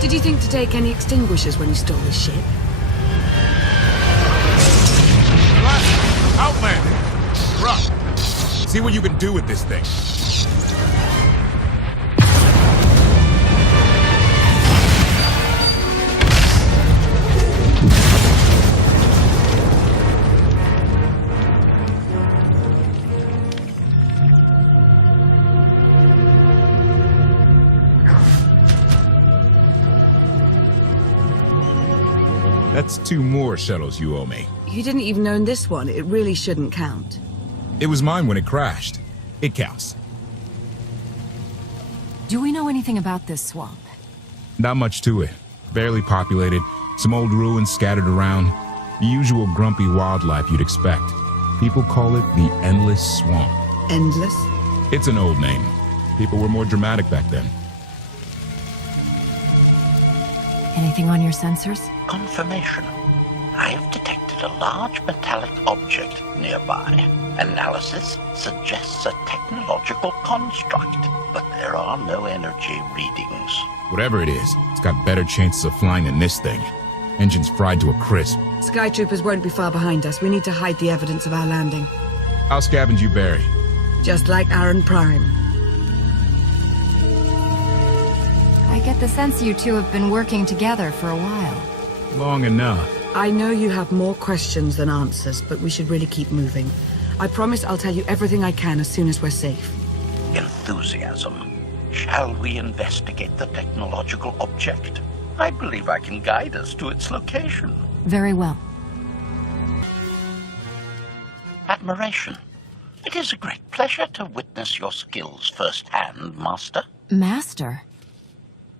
Did you think to take any extinguishers when you stole this ship? Outlander! Rough. See what you can do with this thing. That's 2 more shuttles you owe me. You didn't even own this one. It really shouldn't count. It was mine when it crashed. It counts. Do we know anything about this swamp? Not much to it. Barely populated, some old ruins scattered around. The usual grumpy wildlife you'd expect. People call it the Endless Swamp. Endless? It's an old name. People were more dramatic back then. Anything on your sensors? Confirmation. I have detected a large metallic object nearby. Analysis suggests a technological construct, but there are no energy readings. Whatever it is, it's got better chances of flying than this thing. Engines fried to a crisp. Sky troopers won't be far behind us. We need to hide the evidence of our landing. I'll scavenge you, Barry. Just like Aaron Prime. I get the sense you two have been working together for a while. Long enough. I know you have more questions than answers, but we should really keep moving. I promise I'll tell you everything I can as soon as we're safe. Enthusiasm. Shall we investigate the technological object? I believe I can guide us to its location. Very well. Admiration. It is a great pleasure to witness your skills firsthand, Master. Master?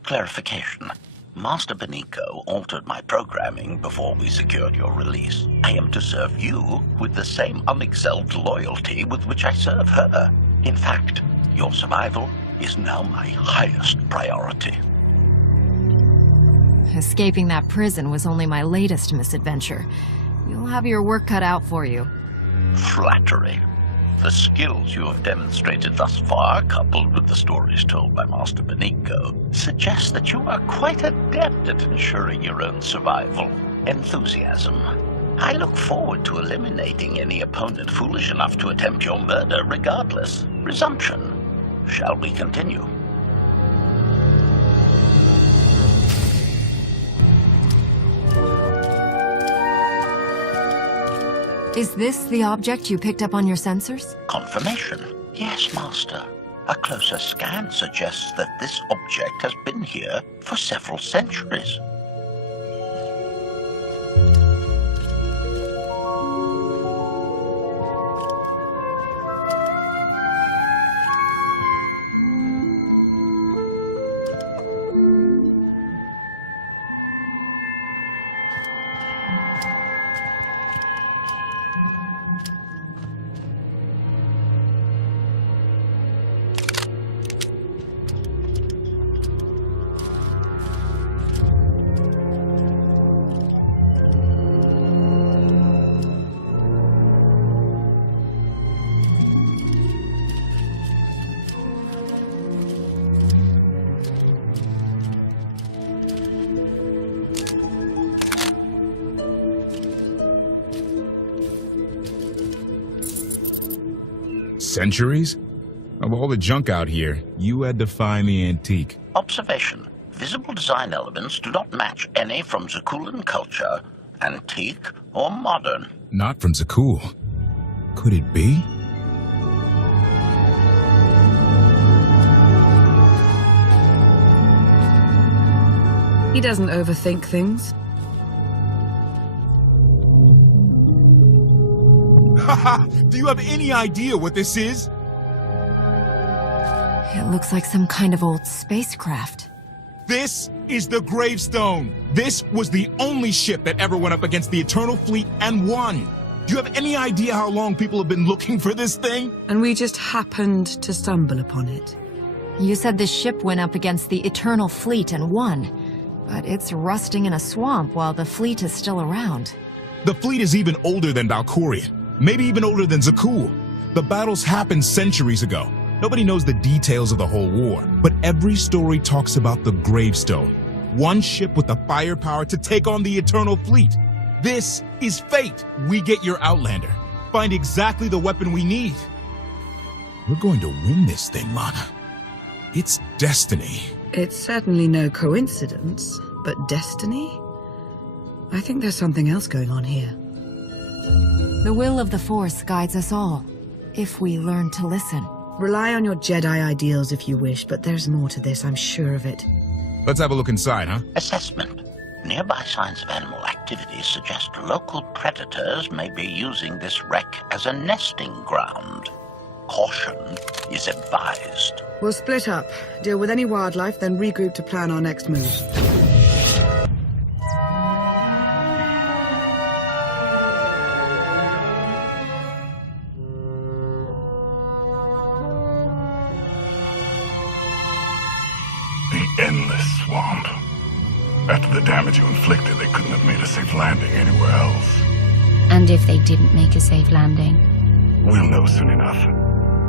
Clarification. Master Benico altered my programming before we secured your release. I am to serve you with the same unexcelled loyalty with which I serve her. In fact, your survival is now my highest priority. Escaping that prison was only my latest misadventure. You'll have your work cut out for you. Flattery. The skills you have demonstrated thus far, coupled with the stories told by Master Benico, suggest that you are quite adept at ensuring your own survival. Enthusiasm. I look forward to eliminating any opponent foolish enough to attempt your murder regardless. Resumption. Shall we continue? Is this the object you picked up on your sensors? Confirmation. Yes, Master. A closer scan suggests that this object has been here for several centuries. Centuries? Of all the junk out here, you had to find the antique. Observation. Visible design elements do not match any from Zakuulan culture, antique or modern. Not from Zakuul. Could it be? He doesn't overthink things. Do you have any idea what this is? It looks like some kind of old spacecraft. This is the Gravestone. This was the only ship that ever went up against the Eternal Fleet and won. Do you have any idea how long people have been looking for this thing? And we just happened to stumble upon it. You said the ship went up against the Eternal Fleet and won, but it's rusting in a swamp while the fleet is still around. The fleet is even older than Valkorion. Maybe even older than Zakuul. The battles happened centuries ago. Nobody knows the details of the whole war, but every story talks about the Gravestone. One ship with the firepower to take on the Eternal Fleet. This is fate. We get your Outlander. Find exactly the weapon we need. We're going to win this thing, Lana. It's destiny. It's certainly no coincidence, but destiny? I think there's something else going on here. The will of the Force guides us all, if we learn to listen. Rely on your Jedi ideals if you wish, but there's more to this, I'm sure of it. Let's have a look inside, huh? Assessment. Nearby signs of animal activity suggest local predators may be using this wreck as a nesting ground. Caution is advised. We'll split up, deal with any wildlife, then regroup to plan our next move. The endless swamp. After the damage you inflicted, they couldn't have made a safe landing anywhere else. And if they didn't make a safe landing? We'll know soon enough.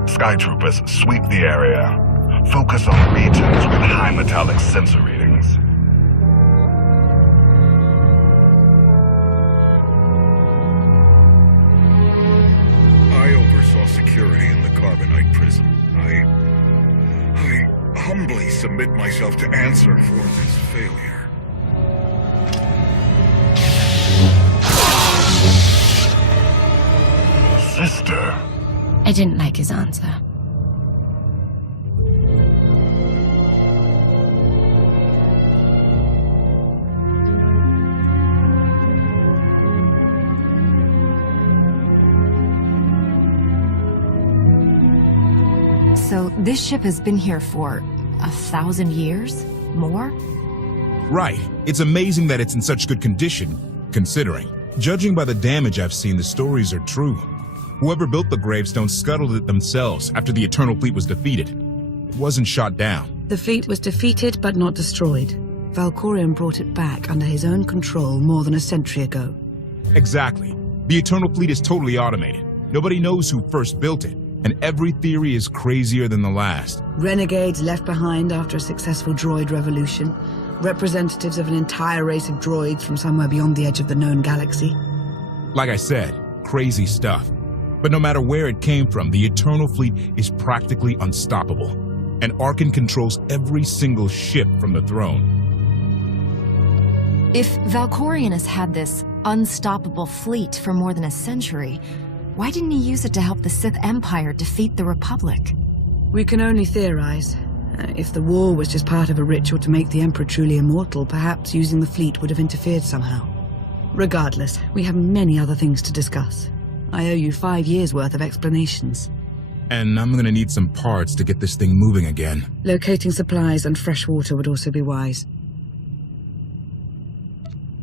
Sky Troopers, sweep the area. Focus on regions with high metallic sensor readings. I oversaw security in the Carbonite prison. I humbly submit myself to answer for this failure. Sister. I didn't like his answer. So this ship has been here for 1,000 years? More? Right. It's amazing that it's in such good condition, considering. Judging by the damage I've seen, the stories are true. Whoever built the Gravestone scuttled it themselves after the Eternal Fleet was defeated. It wasn't shot down. The fleet was defeated but not destroyed. Valkorion brought it back under his own control more than a century ago. Exactly. The Eternal Fleet is totally automated. Nobody knows who first built it, and every theory is crazier than the last. Renegades left behind after a successful droid revolution. Representatives of an entire race of droids from somewhere beyond the edge of the known galaxy. Like I said, crazy stuff. But no matter where it came from, the Eternal Fleet is practically unstoppable. And Arkan controls every single ship from the throne. If Valkorion has had this unstoppable fleet for more than a century, why didn't he use it to help the Sith Empire defeat the Republic? We can only theorize. If the war was just part of a ritual to make the Emperor truly immortal, perhaps using the fleet would have interfered somehow. Regardless, we have many other things to discuss. I owe you 5 years' worth of explanations. And I'm gonna need some parts to get this thing moving again. Locating supplies and fresh water would also be wise.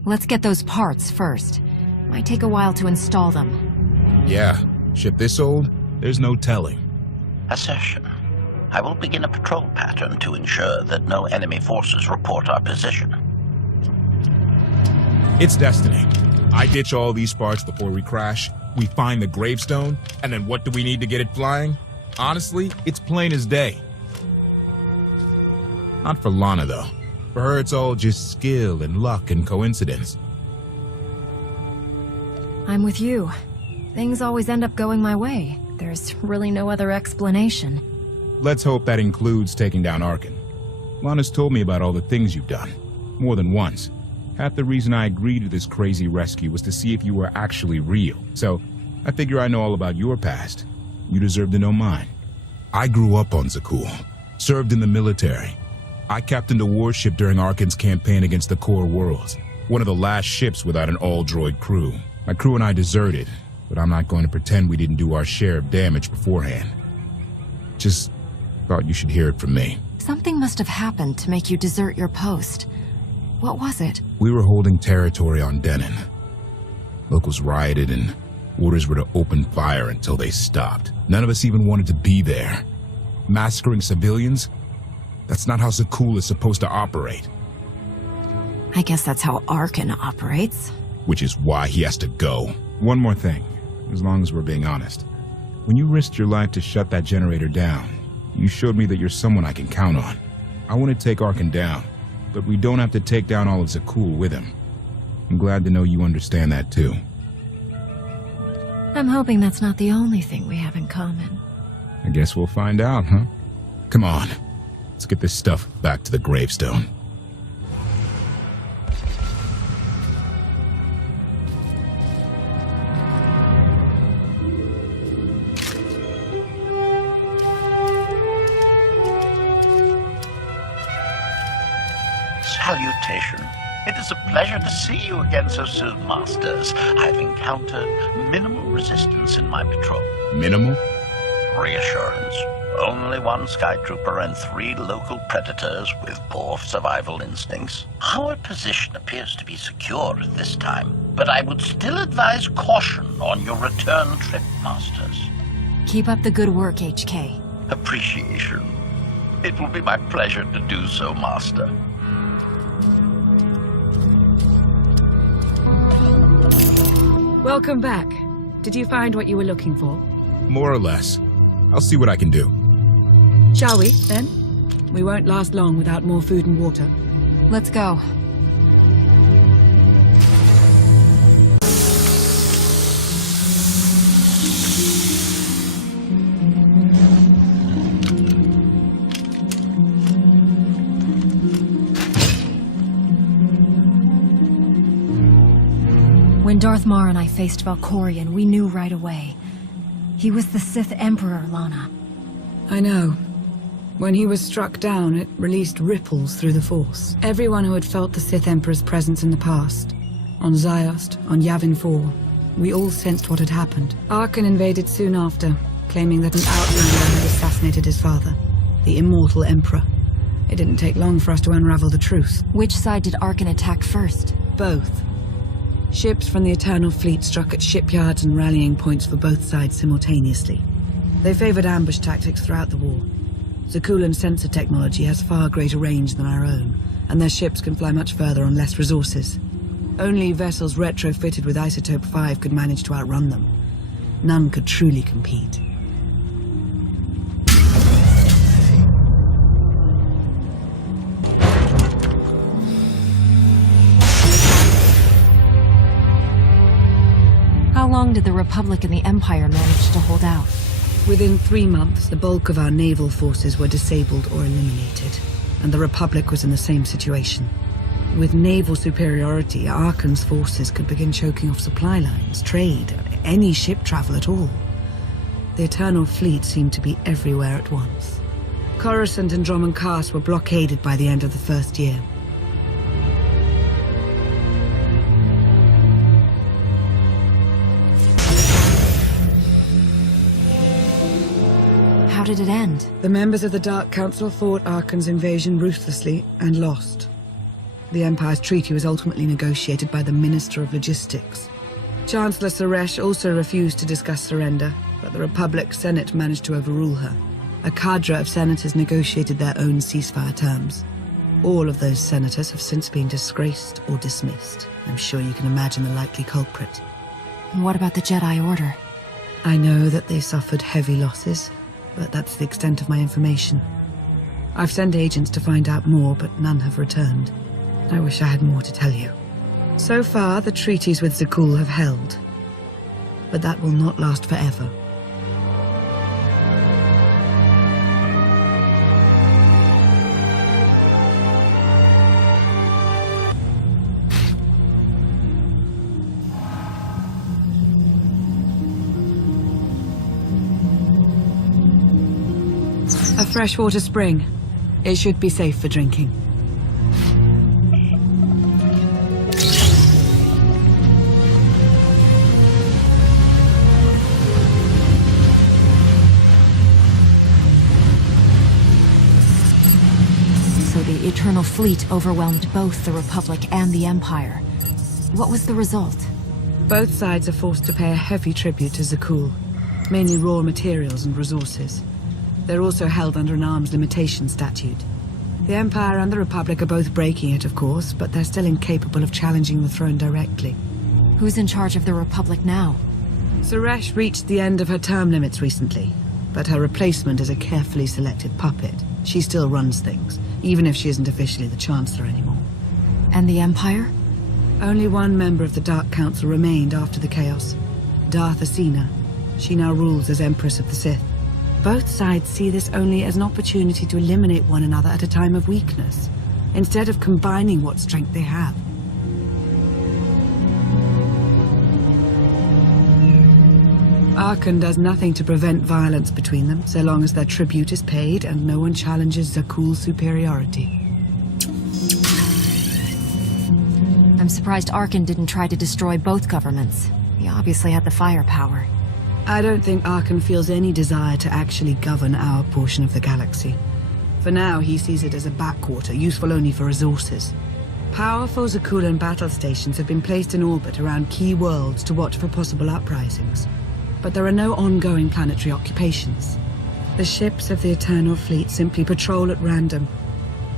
Let's get those parts first. Might take a while to install them. Yeah, ship this old, there's no telling. Assertion. I will begin a patrol pattern to ensure that no enemy forces report our position. It's destiny. I ditch all these parts before we crash. We find the Gravestone, and then what do we need to get it flying? Honestly, it's plain as day. Not for Lana, though. For her, it's all just skill and luck and coincidence. I'm with you. Things always end up going my way. There's really no other explanation. Let's hope that includes taking down Arkan. Lana's told me about all the things you've done. More than once. Half the reason I agreed to this crazy rescue was to see if you were actually real. So, I figure I know all about your past. You deserve to know mine. I grew up on Zakul. Served in the military. I captained a warship during Arkan's campaign against the Core Worlds. One of the last ships without an all-droid crew. My crew and I deserted, but I'm not going to pretend we didn't do our share of damage beforehand. Just thought you should hear it from me. Something must have happened to make you desert your post. What was it? We were holding territory on Denon. Locals rioted and orders were to open fire until they stopped. None of us even wanted to be there. Massacring civilians? That's not how Zakul is supposed to operate. I guess that's how Arkan operates. Which is why he has to go. One more thing, as long as we're being honest. When you risked your life to shut that generator down, you showed me that you're someone I can count on. I want to take Arkan down, but we don't have to take down all of Zakul with him. I'm glad to know you understand that too. I'm hoping that's not the only thing we have in common. I guess we'll find out, huh? Come on, let's get this stuff back to the Gravestone. Salutation. It is a pleasure to see you again so soon, Masters. I've encountered minimal resistance in my patrol. Minimal? Reassurance. Only one Skytrooper and 3 local predators with poor survival instincts. Our position appears to be secure at this time, but I would still advise caution on your return trip, Masters. Keep up the good work, HK. Appreciation. It will be my pleasure to do so, Master. Welcome back. Did you find what you were looking for? More or less. I'll see what I can do. Shall we, then? We won't last long without more food and water. Let's go. When Darth Mar and I faced Valkorion, we knew right away. He was the Sith Emperor, Lana. I know. When he was struck down, it released ripples through the Force. Everyone who had felt the Sith Emperor's presence in the past, on Ziost, on Yavin 4, we all sensed what had happened. Arkan invaded soon after, claiming that an outlander had assassinated his father, the immortal Emperor. It didn't take long for us to unravel the truth. Which side did Arkan attack first? Both. Ships from the Eternal Fleet struck at shipyards and rallying points for both sides simultaneously. They favored ambush tactics throughout the war. Zakulan's sensor technology has far greater range than our own, and their ships can fly much further on less resources. Only vessels retrofitted with Isotope 5 could manage to outrun them. None could truly compete. How long did the Republic and the Empire manage to hold out? Within 3 months, the bulk of our naval forces were disabled or eliminated, and the Republic was in the same situation. With naval superiority, Arkan's forces could begin choking off supply lines, trade, any ship travel at all. The Eternal Fleet seemed to be everywhere at once. Coruscant and Dromund Kaas were blockaded by the end of the first year. How did it end? The members of the Dark Council fought Arkan's invasion ruthlessly and lost. The Empire's treaty was ultimately negotiated by the Minister of Logistics. Chancellor Suresh also refused to discuss surrender, but the Republic Senate managed to overrule her. A cadre of senators negotiated their own ceasefire terms. All of those senators have since been disgraced or dismissed. I'm sure you can imagine the likely culprit. And what about the Jedi Order? I know that they suffered heavy losses, but that's the extent of my information. I've sent agents to find out more, but none have returned. I wish I had more to tell you. So far, the treaties with Zakul have held, but that will not last forever. A freshwater spring. It should be safe for drinking. So the Eternal Fleet overwhelmed both the Republic and the Empire. What was the result? Both sides are forced to pay a heavy tribute to Zakul, mainly raw materials and resources. They're also held under an arms limitation statute. The Empire and the Republic are both breaking it, of course, but they're still incapable of challenging the throne directly. Who's in charge of the Republic now? Suresh reached the end of her term limits recently, but her replacement is a carefully selected puppet. She still runs things, even if she isn't officially the Chancellor anymore. And the Empire? Only one member of the Dark Council remained after the chaos. Darth Asina. She now rules as Empress of the Sith. Both sides see this only as an opportunity to eliminate one another at a time of weakness, instead of combining what strength they have. Archon does nothing to prevent violence between them, so long as their tribute is paid and no one challenges Zakuul's superiority. I'm surprised Archon didn't try to destroy both governments. He obviously had the firepower. I don't think Archon feels any desire to actually govern our portion of the galaxy. For now, he sees it as a backwater, useful only for resources. Powerful Zakuulan battle stations have been placed in orbit around key worlds to watch for possible uprisings. But there are no ongoing planetary occupations. The ships of the Eternal Fleet simply patrol at random,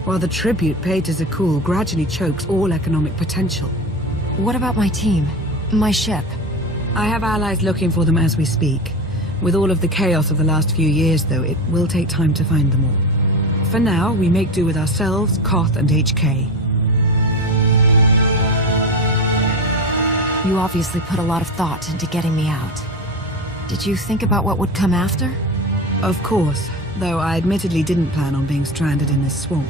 while the tribute paid to Zakuul gradually chokes all economic potential. What about my team? My ship? I have allies looking for them as we speak. With all of the chaos of the last few years, though, it will take time to find them all. For now, we make do with ourselves, KotFE, and HK. You obviously put a lot of thought into getting me out. Did you think about what would come after? Of course, though I admittedly didn't plan on being stranded in this swamp.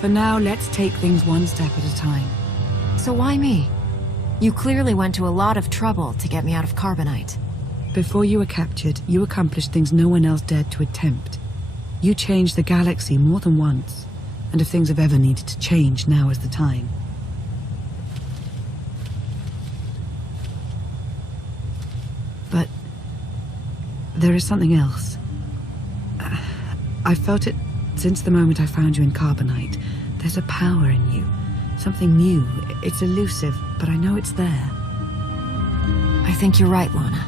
For now, let's take things one step at a time. So why me? You clearly went to a lot of trouble to get me out of Carbonite. Before you were captured, you accomplished things no one else dared to attempt. You changed the galaxy more than once, and if things have ever needed to change, now is the time. But there is something else. I felt it since the moment I found you in Carbonite. There's a power in you. Something new. It's elusive, but I know it's there. I think you're right, Lana.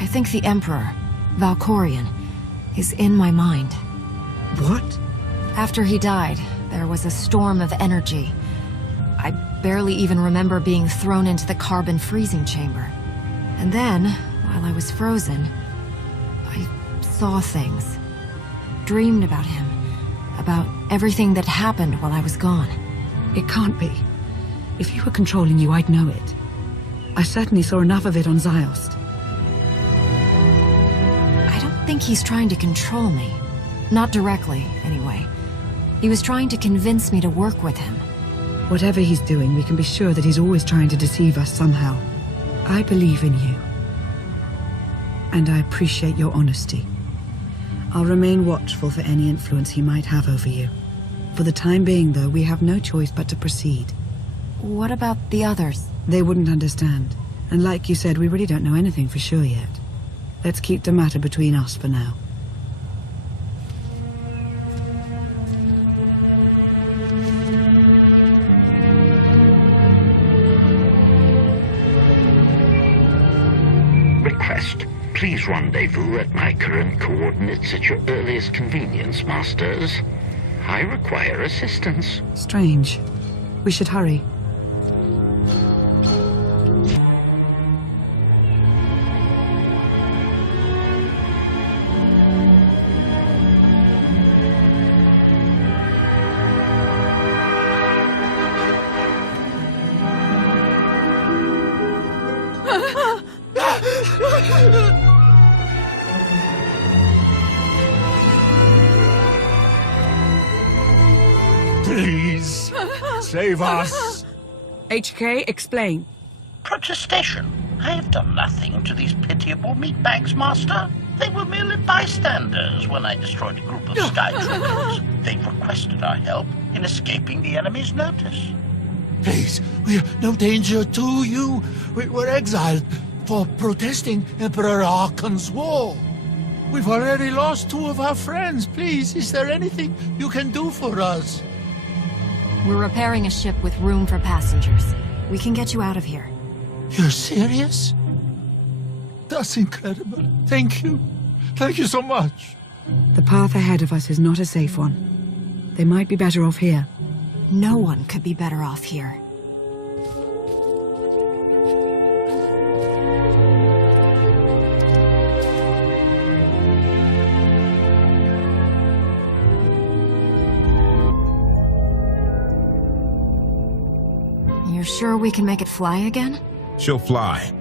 I think the Emperor, Valkorion, is in my mind. What? After he died, there was a storm of energy. I barely even remember being thrown into the carbon freezing chamber. And then, while I was frozen, I saw things. Dreamed about him. About everything that happened while I was gone. It can't be. If he were controlling you, I'd know it. I certainly saw enough of it on Ziost. I don't think he's trying to control me. Not directly, anyway. He was trying to convince me to work with him. Whatever he's doing, we can be sure that he's always trying to deceive us somehow. I believe in you. And I appreciate your honesty. I'll remain watchful for any influence he might have over you. For the time being, though, we have no choice but to proceed. What about the others? They wouldn't understand. And like you said, we really don't know anything for sure yet. Let's keep the matter between us for now. Request. Please rendezvous at my current coordinates at your earliest convenience, Masters. I require assistance. Strange. We should hurry. Please, save us. HK, explain. Protestation. I have done nothing to these pitiable meatbags, Master. They were merely bystanders when I destroyed a group of sky troopers. They requested our help in escaping the enemy's notice. Please, we're no danger to you. We were exiled for protesting Emperor Archon's war. We've already lost 2 of our friends. Please, is there anything you can do for us? We're repairing a ship with room for passengers. We can get you out of here. You're serious? That's incredible. Thank you. Thank you so much. The path ahead of us is not a safe one. They might be better off here. No one could be better off here. You sure we can make it fly again? She'll fly.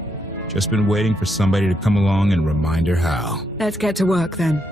Just been waiting for somebody to come along and remind her how. Let's get to work then.